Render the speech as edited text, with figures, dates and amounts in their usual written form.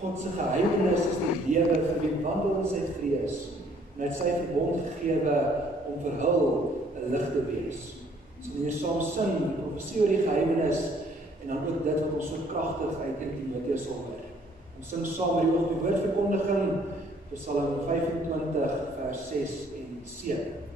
God se geheimenis is die lewe vir wie wandel in sy vrees, en hy het sy verbond gegewe om vir hul 'n lig te wees. So hier saam sing, die profesie oor die geheimenis, en dan ook dit wat ons so kragtig uit 1 Timoteus sal hoor. Ons sing saam met die woordverkondiging, Psalm 25 vers 6 en 7.